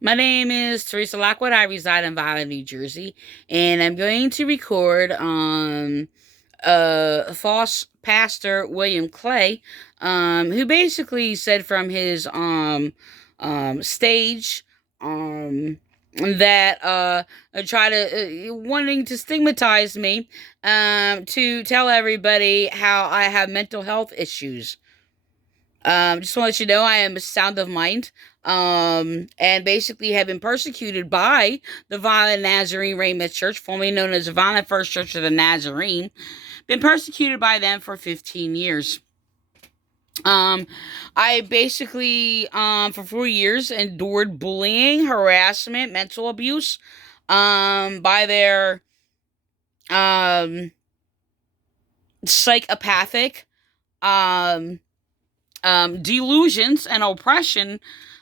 My name is Teresa Lockwood. I reside in Vineland, New Jersey, and I'm going to record false pastor William Clay, who basically said from his stage that try to wanting to stigmatize me to tell everybody how I have mental health issues. Just want to let you know I am a sound of mind. And basically have been persecuted by the Vineland Nazarene Ramoth Church, formerly known as the Vineland First Church of the Nazarene. Been persecuted by them for 15 years. Um, I basically, for 4 years, endured bullying, harassment, mental abuse, by their, um, psychopathic, um, delusions and oppression.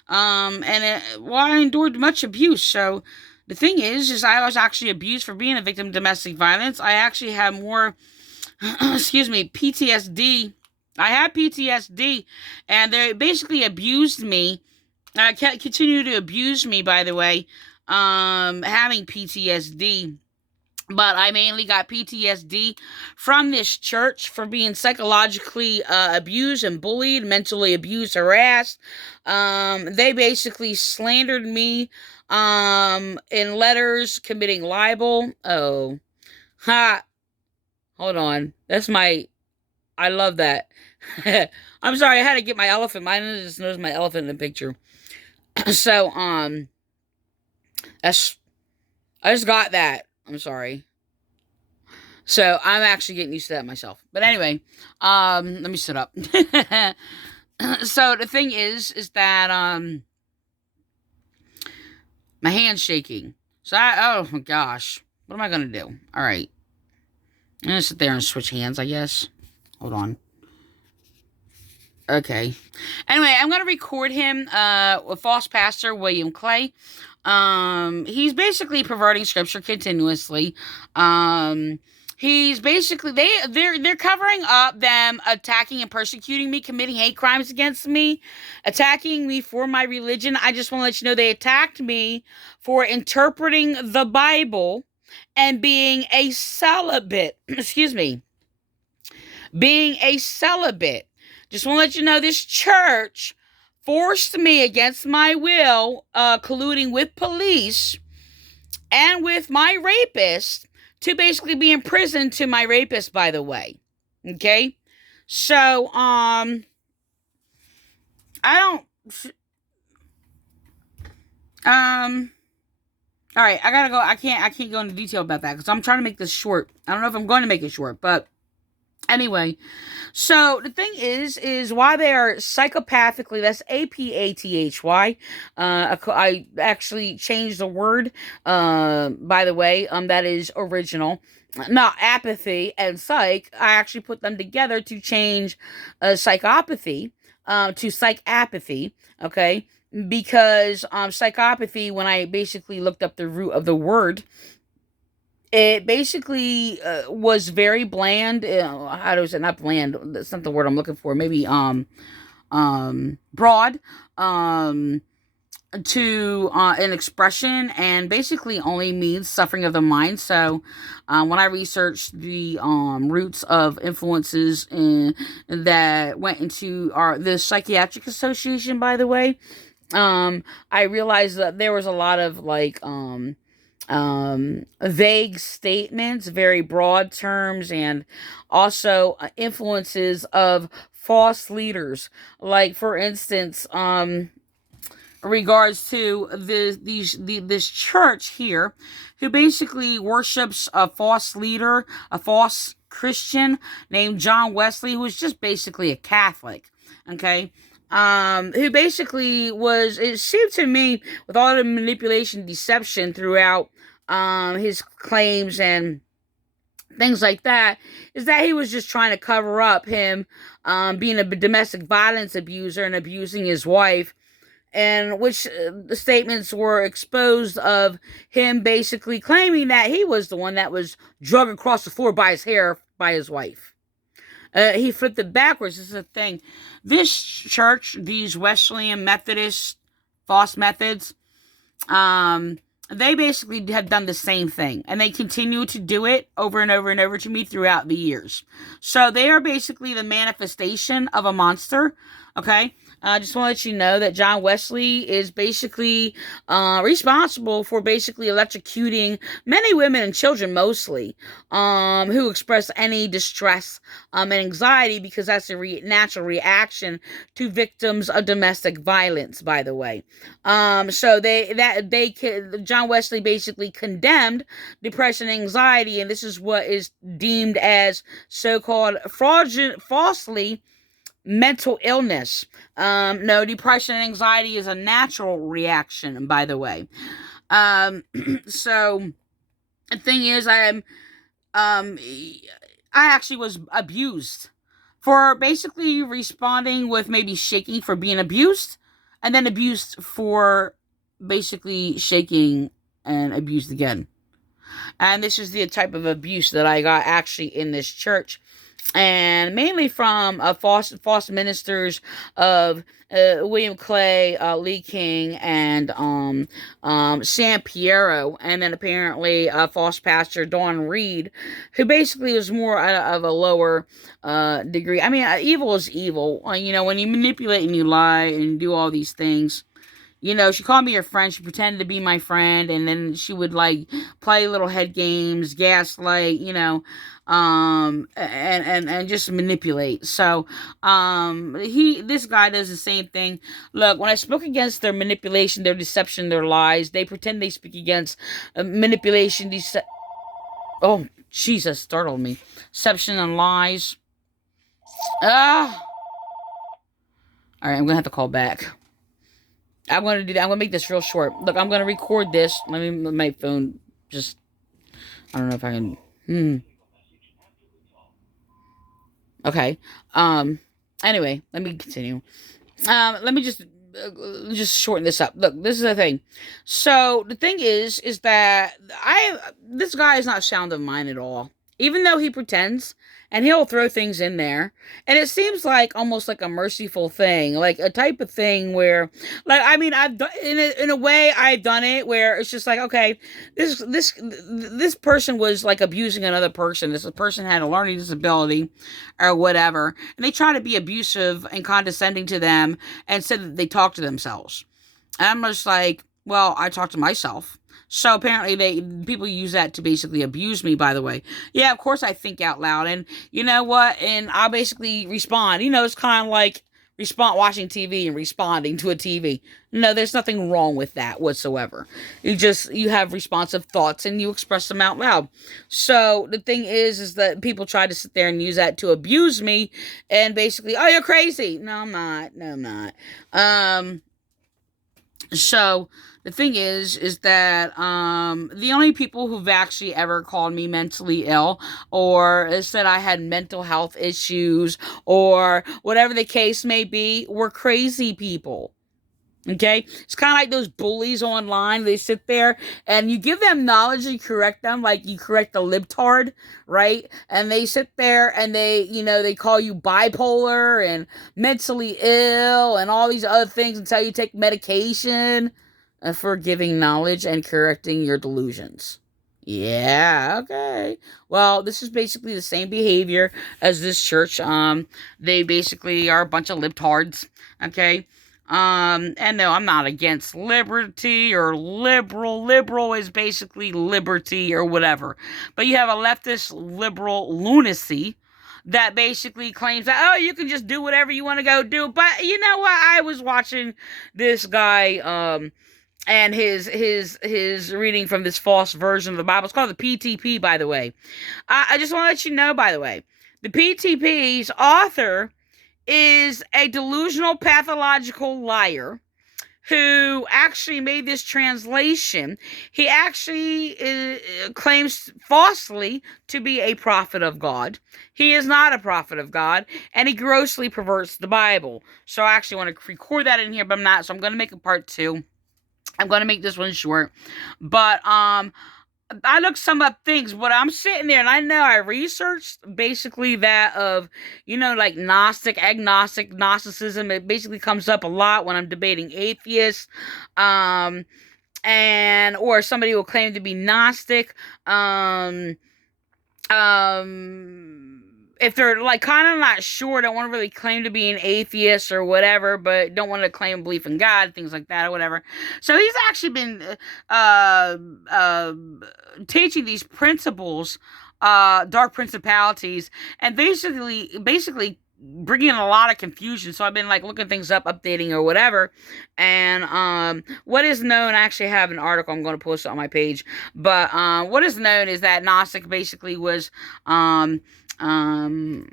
Well, I endured much abuse. So the thing is I was actually abused for being a victim of domestic violence. I actually had more, excuse me, PTSD. I had PTSD, and they basically abused me. Continue to abuse me, by the way, having PTSD. But I mainly got PTSD from this church for being psychologically abused and bullied, mentally abused, harassed. They basically slandered me in letters, committing libel. Oh, ha! Hold on. I love that. I'm sorry, I had to get my elephant. Mine just knows my elephant in the picture. So, that's, I just got that. I'm sorry. So I'm actually getting used to that myself. But anyway, let me sit up. So the thing is that my hand's shaking. So oh my gosh, what am I gonna do? All right, I'm gonna sit there and switch hands, I guess. Hold on. Okay. Anyway, I'm gonna record him with false pastor William Clay. He's basically perverting scripture continuously. He's basically they're covering up them attacking and persecuting me, committing hate crimes against me, attacking me for my religion. I just want to let you know they attacked me for interpreting the Bible and being a celibate. Excuse me, being a celibate. Just want to let you know this church forced me against my will, colluding with police and with my rapist to basically be in prison to my rapist, by the way. Okay? So, I don't, all right, I gotta go. I can't go into detail about that because I'm trying to make this short. I don't know if I'm going to make it short, but anyway, so the thing is why they are psychopathically, that's APATHY. I actually changed the word, by the way, that is original. Not apathy and psych. I actually put them together to change psychopathy to psychapathy, okay? Because psychopathy, when I basically looked up the root of the word, it basically was very bland. How do I say, not bland? That's not the word I'm looking for. Maybe broad to an expression, and basically only means suffering of the mind. So when I researched the roots of influences that went into the psychiatric association, by the way, I realized that there was a lot of like vague statements, very broad terms, and also influences of false leaders. Like, for instance, regards to this church here, who basically worships a false leader, a false Christian named John Wesley, who was just basically a Catholic. Okay. Who basically was, it seemed to me, with all the manipulation, deception throughout his claims and things like that, is that he was just trying to cover up him being a domestic violence abuser and abusing his wife, and which the statements were exposed of him basically claiming that he was the one that was drugged across the floor by his hair by his wife. He flipped it backwards. This is the thing. This church, these Wesleyan Methodist false methods, um, they basically have done the same thing, and they continue to do it over and over and over to me throughout the years. So they are basically the manifestation of a monster. Okay. I just want to let you know that John Wesley is basically responsible for basically electrocuting many women and children, mostly, who express any distress and anxiety, because that's a natural reaction to victims of domestic violence. By the way, so John Wesley basically condemned depression and anxiety, and this is what is deemed as so-called fraudulent, falsely mental illness. No, depression and anxiety is a natural reaction, by the way. So the thing is, I actually was abused for basically responding with maybe shaking for being abused, and then abused for basically shaking and abused again. And this is the type of abuse that I got actually in this church, and mainly from false ministers of William Clay, Lee King, and San Piero, and then apparently false pastor Dawn Reed, who basically was more of a lower degree. I mean, evil is evil. You know, when you manipulate and you lie and do all these things. You know, she called me her friend. She pretended to be my friend, and then she would like play little head games, gaslight, and just manipulate. So, this guy does the same thing. Look, when I spoke against their manipulation, their deception, their lies, they pretend they speak against manipulation, oh, Jesus, startled me. Deception and lies. Ah. All right, I'm gonna have to call back. I'm going to do that. I'm going to make this real short. Look, I'm going to record this. Let my phone just, I don't know if I can, Okay. Anyway, let me continue. Let me just shorten this up. Look, this is the thing. So the thing is that this guy is not sound of mind at all. Even though he pretends, and he'll throw things in there, and it seems like almost like a merciful thing, like a type of thing where, like, I mean, I've done in a way, I've done it where it's just like, okay, this person was like abusing another person. This person had a learning disability, or whatever, and they try to be abusive and condescending to them, and said that they talk to themselves. And I'm just like, well, I talk to myself. So apparently people use that to basically abuse me, by the way. Yeah, of course I think out loud, and you know what? And I'll basically respond. You know, it's kind of like watching TV and responding to a TV. No, there's nothing wrong with that whatsoever. You have responsive thoughts and you express them out loud. So the thing is that people try to sit there and use that to abuse me, and basically, oh, you're crazy. No, I'm not. No, I'm not. So the thing is that the only people who've actually ever called me mentally ill, or said I had mental health issues, or whatever the case may be, were crazy people. Okay, it's kind of like those bullies online. They sit there and you give them knowledge and correct them, like you correct a libtard, right? And they sit there and they call you bipolar and mentally ill and all these other things until you take medication for giving knowledge and correcting your delusions. Yeah, okay. Well, this is basically the same behavior as this church. They basically are a bunch of libtards, okay? And no, I'm not against liberty or liberal. Liberal is basically liberty or whatever. But you have a leftist liberal lunacy that basically claims that, oh, you can just do whatever you want to go do. But you know what? I was watching this guy, and his reading from this false version of the Bible. It's called the PTP, by the way. I just want to let you know, by the way, the PTP's author is a delusional pathological liar who actually made this translation. He actually claims falsely to be a prophet of God. He is not a prophet of God, and he grossly perverts the Bible. So I actually want to record that in here, but I'm not, so I'm going to make a part 2. I'm going to make this one short. But I looked some up things, but I'm sitting there and I know I researched basically that of, like Gnostic, agnostic, Gnosticism. It basically comes up a lot when I'm debating atheists. And and or somebody will claim to be Gnostic. If they're like kind of not sure, don't want to really claim to be an atheist or whatever, but don't want to claim belief in God, things like that or whatever. So he's actually been uh, uh, teaching these principles, dark principalities, and basically bringing in a lot of confusion. So I've been like looking things up, updating or whatever. And what is known, I actually have an article, I'm going to post it on my page, but what is known is that Gnostic basically was um um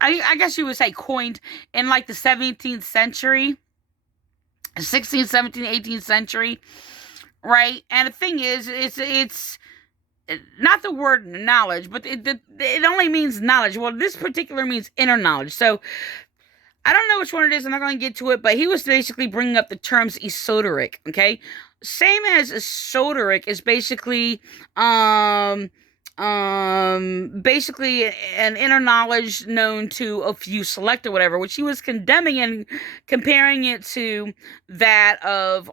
I guess you would say coined in like the 17th century, 16th, 17th, 18th century, right? And the thing is, it's not the word knowledge, but it only means knowledge. Well, this particular means inner knowledge. So I don't know which one it is. I'm not going to get to it, but he was basically bringing up the terms esoteric. Okay, same as esoteric is basically basically an inner knowledge known to a few select or whatever, which he was condemning and comparing it to that of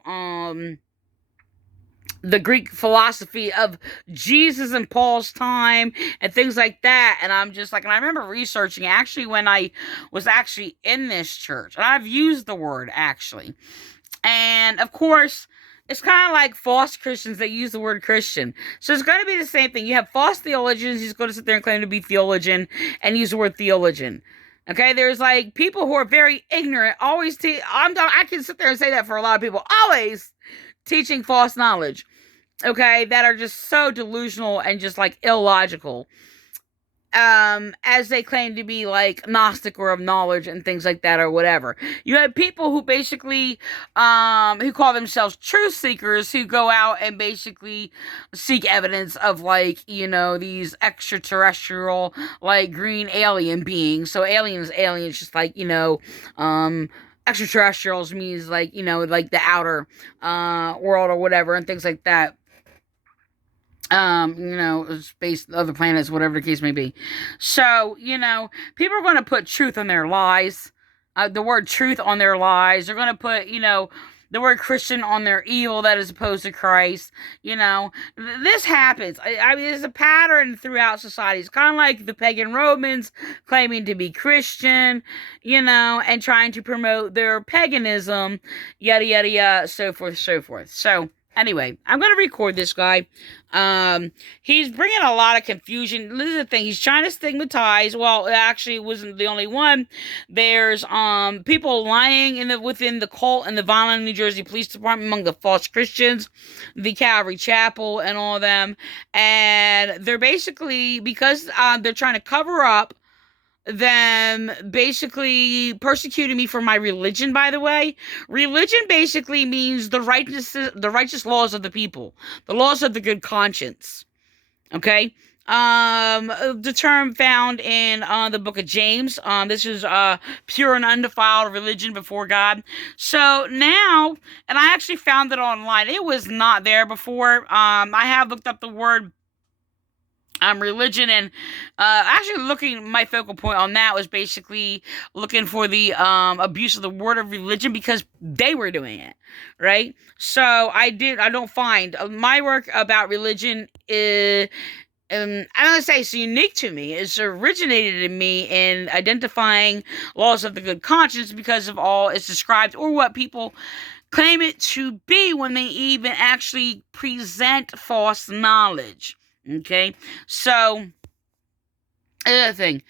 the Greek philosophy of Jesus and Paul's time and things like that. And I'm just like, and I remember researching actually when I was actually in this church, and I've used the word actually. And of course, it's kind of like false Christians that use the word Christian. So it's going to be the same thing. You have false theologians who's going to sit there and claim to be theologian and use the word theologian. Okay, there's like people who are very ignorant, always I can sit there and say that for a lot of people, always teaching false knowledge, okay, that are just so delusional and just like illogical, as they claim to be like Gnostic or of knowledge and things like that or whatever. You have people who basically who call themselves truth seekers, who go out and basically seek evidence of like, you know, these extraterrestrial like green alien beings. So aliens just like, you know, extraterrestrials means like, you know, like the outer world or whatever and things like that. You know, space, other planets, whatever the case may be. So, you know, people are going to put truth on their lies. The word truth on their lies. They're going to put, you know, the word Christian on their evil that is opposed to Christ. You know, this happens. I mean, there's a pattern throughout society. It's kind of like the pagan Romans claiming to be Christian, you know, and trying to promote their paganism, yada, yada, yada, so forth, so forth. So, anyway, I'm going to record this guy. He's bringing a lot of confusion. This is the thing. He's trying to stigmatize. Well, it actually wasn't the only one. There's people lying within the cult and the Vineland, New Jersey Police Department among the false Christians, the Calvary Chapel, and all of them. And they're basically, because they're trying to cover up them basically persecuting me for my religion. By the way, religion basically means the righteous laws of the people, the laws of the good conscience. Okay, the term found in the book of James. This is pure and undefiled religion before God. So now, and I actually found it online. It was not there before. I have looked up the word religion, and actually looking, my focal point on that was basically looking for the abuse of the word of religion, because they were doing it, right? So I don't find my work about religion is, I don't say it's unique to me. It's originated in me in identifying laws of the good conscience because of all it's described, or what people claim it to be when they even actually present false knowledge. Okay, so another thing,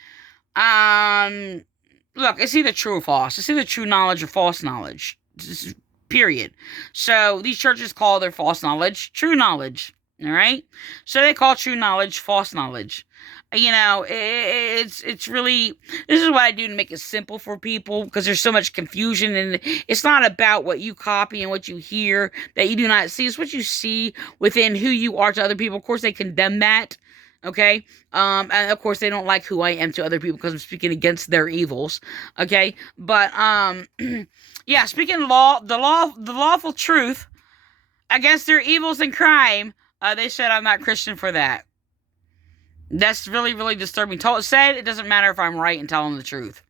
look, it's either true or false. It's either true knowledge or false knowledge. Period. So these churches call their false knowledge true knowledge. All right, so they call true knowledge false knowledge. You know, it's really, this is what I do to make it simple for people, because there's so much confusion, and it's not about what you copy and what you hear that you do not see. It's what you see within who you are to other people. Of course, they condemn that. Okay, and of course they don't like who I am to other people because I'm speaking against their evils. Okay, but yeah, speaking the lawful truth against their evils and crime. They said I'm not Christian for that. That's really, really disturbing. Said it doesn't matter if I'm right and telling the truth.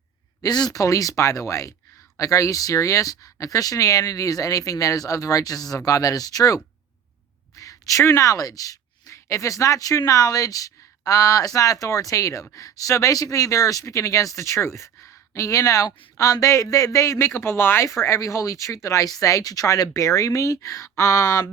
This is police, by the way. Like, are you serious? Now, Christianity is anything that is of the righteousness of God that is true. True knowledge. If it's not true knowledge, it's not authoritative. So basically, they're speaking against the truth. You know, they make up a lie for every holy truth that I say to try to bury me,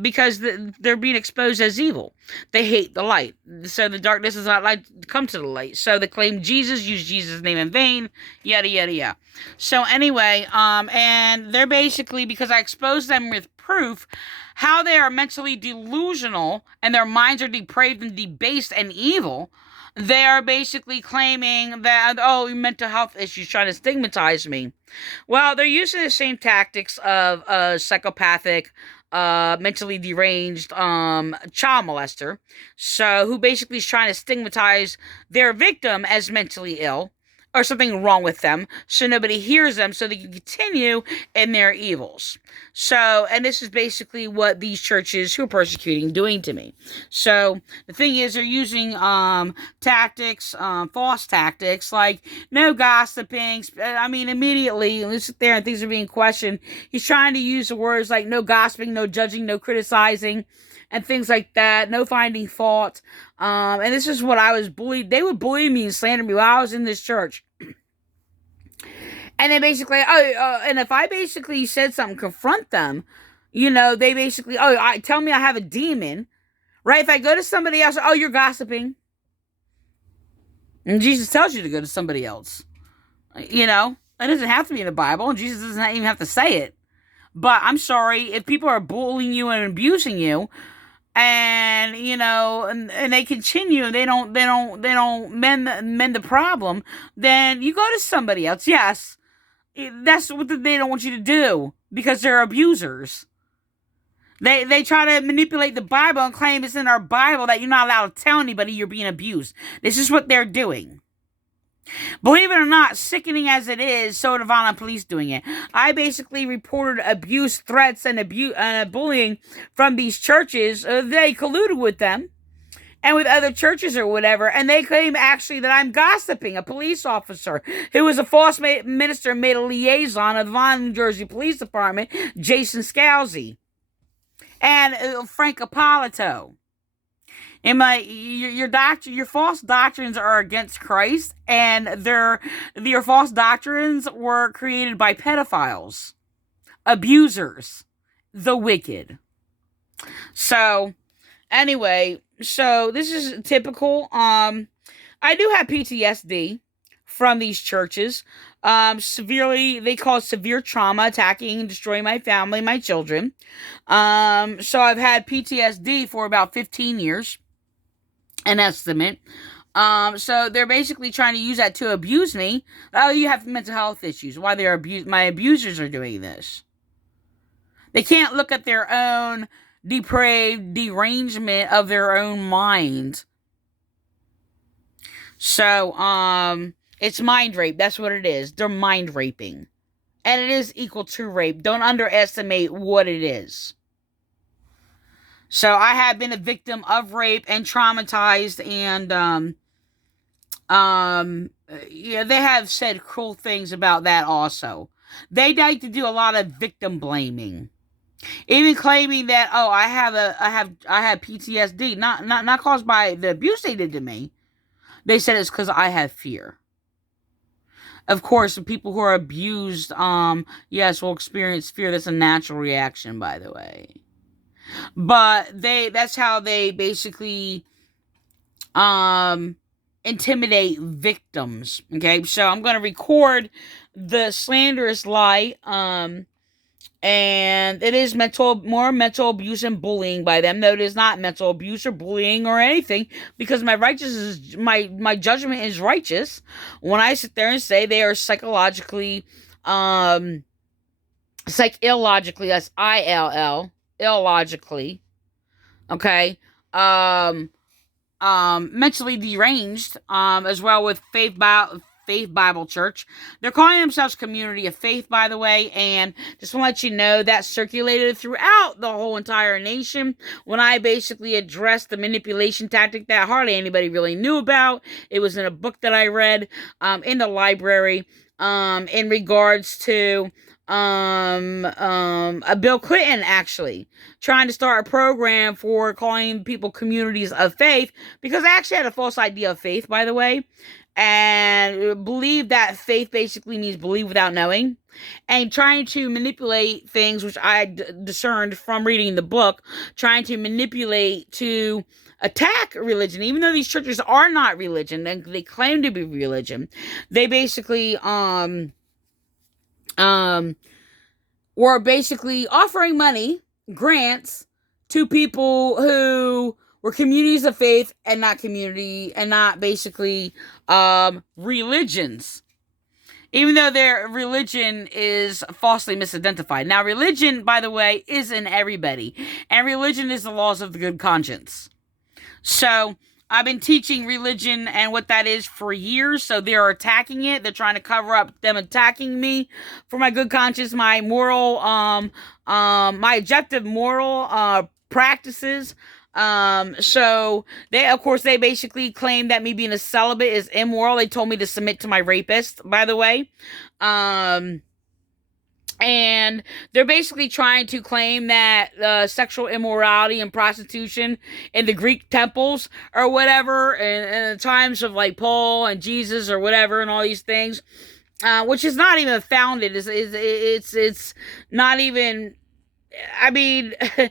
because they're being exposed as evil. They hate the light, so the darkness is not like to come to the light. So they claim Jesus, use Jesus' name in vain, yada yada yada. So anyway, and they're basically, because I exposed them with proof how they are mentally delusional and their minds are depraved and debased and evil. They are basically claiming that, oh, mental health issues, trying to stigmatize me. Well, they're using the same tactics of a psychopathic, mentally deranged child molester, so who basically is trying to stigmatize their victim as mentally ill or something wrong with them, so nobody hears them, so they can continue in their evils. So, and this is basically what these churches who are persecuting doing to me. So the thing is, they're using tactics, false tactics, like no gossiping. I mean, immediately we sit there and things are being questioned. He's trying to use the words like no gossiping, no judging, no criticizing, and things like that, no finding fault. And this is what I was bullied. They would bully me and slander me while I was in this church. And they basically, and if I basically said something, confront them, they basically, tell me I have a demon, right? If I go to somebody else, you're gossiping. And Jesus tells you to go to somebody else. It doesn't have to be in the Bible, and Jesus doesn't even have to say it. But I'm sorry, if people are bullying you and abusing you, and and they continue, they don't mend the problem, then you go to somebody else. Yes, that's what they don't want you to do, because they're abusers. They try to manipulate the Bible and claim it's in our Bible that you're not allowed to tell anybody you're being abused. This is what they're doing. Believe it or not, sickening as it is, so are the Vineland Police doing it. I basically reported abuse, threats, and bullying from these churches. They colluded with them and with other churches or whatever, and they claim actually that I'm gossiping. A police officer who was a false minister made a liaison of the Vineland, New Jersey Police Department, Jason Scalzi, and Frank Ippolito. And your false doctrines are against Christ, and your false doctrines were created by pedophiles, abusers, the wicked. So, anyway, this is typical. I do have PTSD from these churches. They cause severe trauma, attacking and destroying my family, my children. So I've had PTSD for about 15 years. An estimate. So they're basically trying to use that to abuse me. Oh, you have mental health issues. Why my abusers are doing this. They can't look at their own depraved derangement of their own mind. So, it's mind rape. That's what it is. They're mind raping. And it is equal to rape. Don't underestimate what it is. So I have been a victim of rape and traumatized, and they have said cruel things about that also. They like to do a lot of victim blaming, even claiming that I have PTSD, not caused by the abuse they did to me. They said it's because I have fear. Of course, the people who are abused, yes, will experience fear. That's a natural reaction, by the way. But that's how they basically intimidate victims. Okay, so I'm going to record the slanderous lie, and it is more mental abuse and bullying by them. No, it is not mental abuse or bullying or anything, because my judgment is righteous when I sit there and say they are psychologically, illogically, that's ILL, illogically, okay, mentally deranged, as well with Faith Bible Church. They're calling themselves Community of Faith, by the way, and just want to let you know that circulated throughout the whole entire nation when I basically addressed the manipulation tactic that hardly anybody really knew about. It was in a book that I read in the library, in regards to Bill Clinton actually trying to start a program for calling people communities of faith, because I actually had a false idea of faith, by the way, and believe that faith basically means believe without knowing, and trying to manipulate things, which I discerned from reading the book, trying to manipulate to attack religion, even though these churches are not religion and they claim to be religion. They basically um were basically offering money, grants, to people who were communities of faith and not community and not basically religions, even though their religion is falsely misidentified. Now, religion, by the way, is in everybody, and religion is the laws of the good conscience. So I've been teaching religion and what that is for years. So they're attacking it. They're trying to cover up them attacking me for my good conscience, my moral, my objective moral, practices. So of course, they basically claim that me being a celibate is immoral. They told me to submit to my rapist, by the way. And they're basically trying to claim that sexual immorality and prostitution in the Greek temples or whatever, in the times of like Paul and Jesus or whatever, and all these things, which is not even founded. It's not even. I mean, I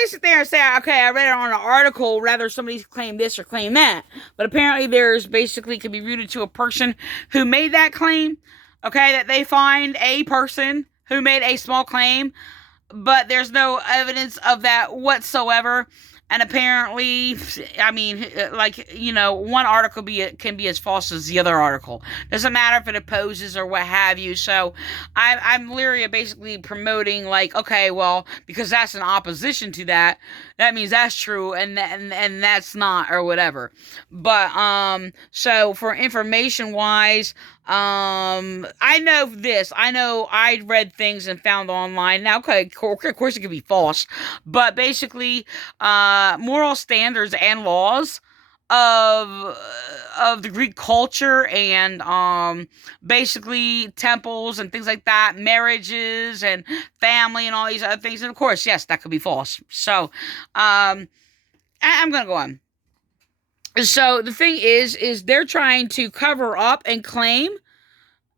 just sit there and say, okay, I read it on an article, rather somebody claim this or claim that. But apparently there's basically could be rooted to a person who made that claim. Okay, that they find a person who made a small claim, but there's no evidence of that whatsoever. And apparently, I mean, like, one article can be as false as the other article. Doesn't matter if it opposes or what have you. So I'm leery of basically promoting, like, okay, well, because that's in opposition to that, that means that's true, and that's not, or whatever. But so for information wise, I know this. I know I read things and found online. Now, okay, of course it could be false, but basically, moral standards and laws of the Greek culture and basically temples and things like that, marriages and family and all these other things. And of course, yes, that could be false. So, I'm gonna go on. So the thing is they're trying to cover up and claim,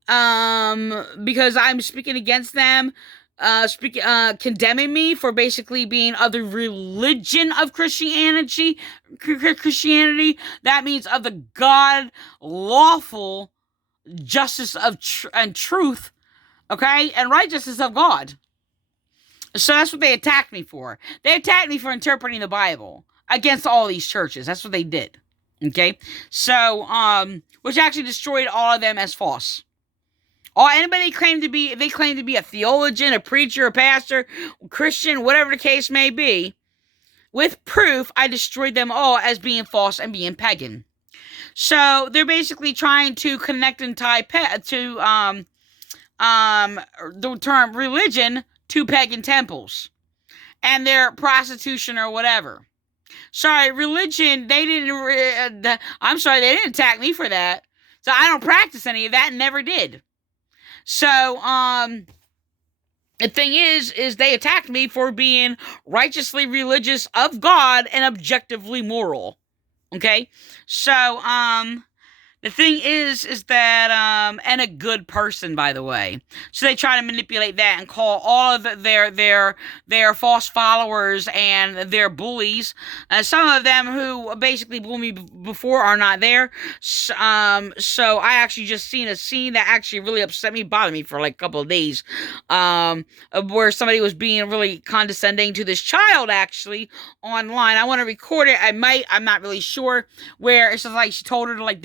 because I'm speaking against them, condemning me for basically being of the religion of Christianity. That means of the God lawful justice of and truth, okay, and righteousness of God. So that's what they attacked me for. They attacked me for interpreting the Bible against all these churches. That's what they did. Okay, so which actually destroyed all of them as false. Anybody claimed to be, they claim to be a theologian, a preacher, a pastor, Christian, whatever the case may be. With proof, I destroyed them all as being false and being pagan. So they're basically trying to connect and tie to the term religion to pagan temples and their prostitution or whatever. Sorry, religion, they didn't, I'm sorry, they didn't attack me for that. So I don't practice any of that and never did. So, the thing is they attacked me for being righteously religious of God and objectively moral. Okay? So, the thing is that, and a good person, by the way. So they try to manipulate that and call all of their false followers and their bullies. Some of them who basically bullied me before are not there. So I actually just seen a scene that actually really upset me, bothered me for like a couple of days. Where somebody was being really condescending to this child actually online. I want to record it. I'm not really sure. Where it's just like she told her to like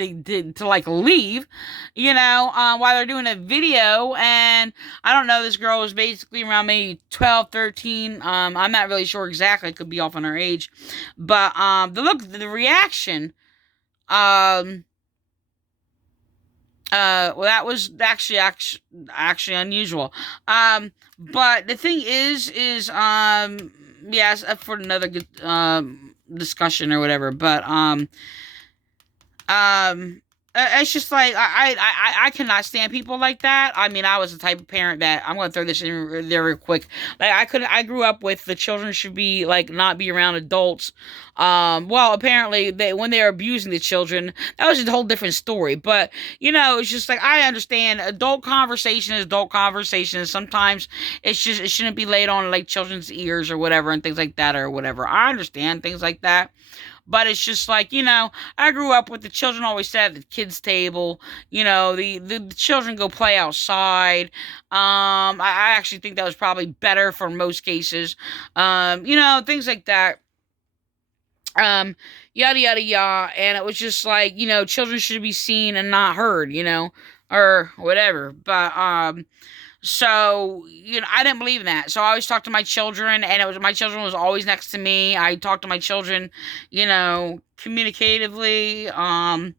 leave, while they're doing a video, and I don't know, this girl was basically around maybe 12, 13, I'm not really sure exactly, I could be off on her age, but, the reaction, well, that was actually unusual, but the thing is, yes, for another good, discussion or whatever, but, it's just like I cannot stand people like that. I mean, I was the type of parent that I'm going to throw this in there real quick. Like I grew up with the children should be like not be around adults. Well, apparently when they're abusing the children, that was a whole different story. But it's just like I understand adult conversation is adult conversation. Sometimes it shouldn't be laid on like children's ears or whatever and things like that or whatever. I understand things like that. But it's just like, I grew up with the children always sat at the kids' table. The children go play outside. I actually think that was probably better for most cases. Things like that. Um, Yada, yada, yada. And it was just like, children should be seen and not heard, or whatever. But, so, I didn't believe in that. So I always talked to my children, and my children was always next to me. I talked to my children, communicatively.